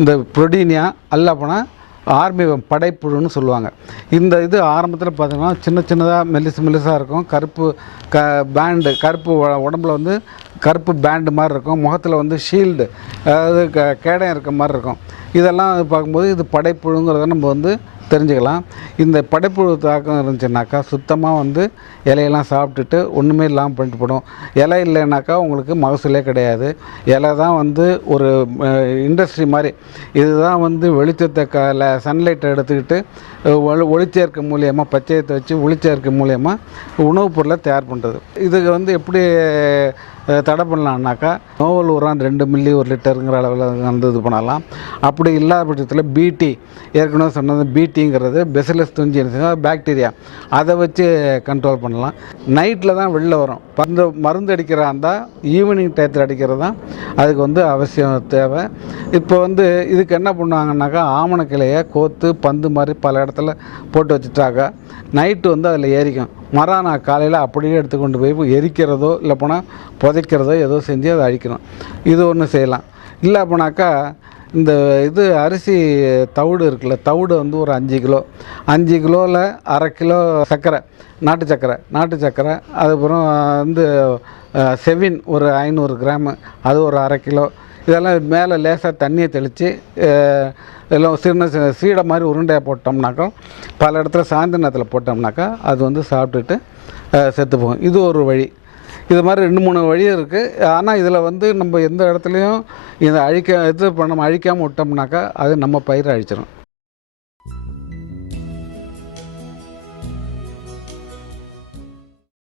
இந்த புரோடீனியா அல்ல போனால் ஆர்மி படைப்புழுன்னு சொல்லுவாங்க. இந்த இது ஆரம்பத்தில் பார்த்தீங்கன்னா சின்ன சின்னதாக மெல்லிசு மெல்லிசாக இருக்கும். கருப்பு க பேண்டு கருப்பு உடம்புல வந்து கருப்பு பேண்டு மாதிரி இருக்கும். முகத்தில் வந்து ஷீல்டு அதாவது க கேடம் இருக்க மாதிரி இருக்கும். இதெல்லாம் பார்க்கும்போது இது படைப்புழுங்கிறத நம்ம வந்து தெரிஞ்சுக்கலாம். இந்த படைப்புழு தாக்கம் இருந்துச்சுனாக்கா சுத்தமாக வந்து இலையெல்லாம் சாப்பிட்டுட்டு ஒன்றுமே இல்லாமல் பண்ணிட்டு போடும் இலை இல்லைனாக்கா உங்களுக்கு மகசூலே கிடையாது. இலை தான் வந்து ஒரு இண்டஸ்ட்ரி மாதிரி. இதுதான் வந்து வெளிச்சத்தை கால சன்லைட்டை எடுத்துக்கிட்டு ஒளி ஒளிச்சேர்க்கை மூலியமாக பச்சையத்தை வச்சு ஒளிச்சேர்க்கை மூலியமாக உணவுப் பொருளை தயார் பண்ணுறது இதுக்கு வந்து எப்படி தடை பண்ணலான்னாக்கா நோவல் உரம் ரெண்டு மில்லி ஒரு லிட்டருங்கிற அளவில் வந்து இது பண்ணலாம். அப்படி இல்லாத பட்சத்தில் பிடி ஏற்கனவே சொன்னது தீங்கிறது பெசிலஸ் துஞ்சி பாக்டீரியா அதை வச்சு கண்ட்ரோல் பண்ணலாம். நைட்டில் தான் வெளில வரும். பந்து மருந்து அடிக்கிறா இருந்தால் ஈவினிங் டயத்தில் அடிக்கிறது தான் அதுக்கு வந்து அவசியம் தேவை. இப்போ வந்து இதுக்கு என்ன பண்ணுவாங்கன்னாக்கா ஆமணக்கிளையை கோத்து பந்து மாதிரி பல இடத்துல போட்டு வச்சுட்டாக்கா நைட்டு வந்து அதில் ஏறிக்கும். மறுநாள் காலையில் அப்படியே எடுத்து கொண்டு போய் எரிக்கிறதோ இல்லை போனால் புதைக்கிறதோ ஏதோ செஞ்சு அதை அழிக்கணும். இது ஒன்று செய்யலாம். இல்லை அப்படின்னாக்கா இந்த இது அரிசி தவிடு இருக்குல்ல தவிடு வந்து ஒரு அஞ்சு கிலோ. அஞ்சு கிலோவில் அரை கிலோ சர்க்கரை நாட்டு சர்க்கரை. நாட்டு சர்க்கரை அதுக்கப்புறம் வந்து செவின் ஒரு ஐநூறு கிராமு அது ஒரு அரை கிலோ. இதெல்லாம் மேலே லேசாக தண்ணியை தெளித்து எல்லாம் சின்ன சின்ன சீடை மாதிரி உருண்டையாக போட்டோம்னாக்கா பல இடத்துல சாயந்தர நேரத்தில் போட்டோம்னாக்கா அது வந்து சாப்பிட்டுட்டு செத்து போகும். இது ஒரு வழி. இது மாதிரி ரெண்டு மூணு வழி இருக்குது ஆனால் இதில் வந்து நம்ம எந்த இடத்துலையும் இதை அழிக்க இது நம்ம அழிக்காமல் விட்டோம்னாக்கா அது நம்ம பயிரை அழிச்சிடும்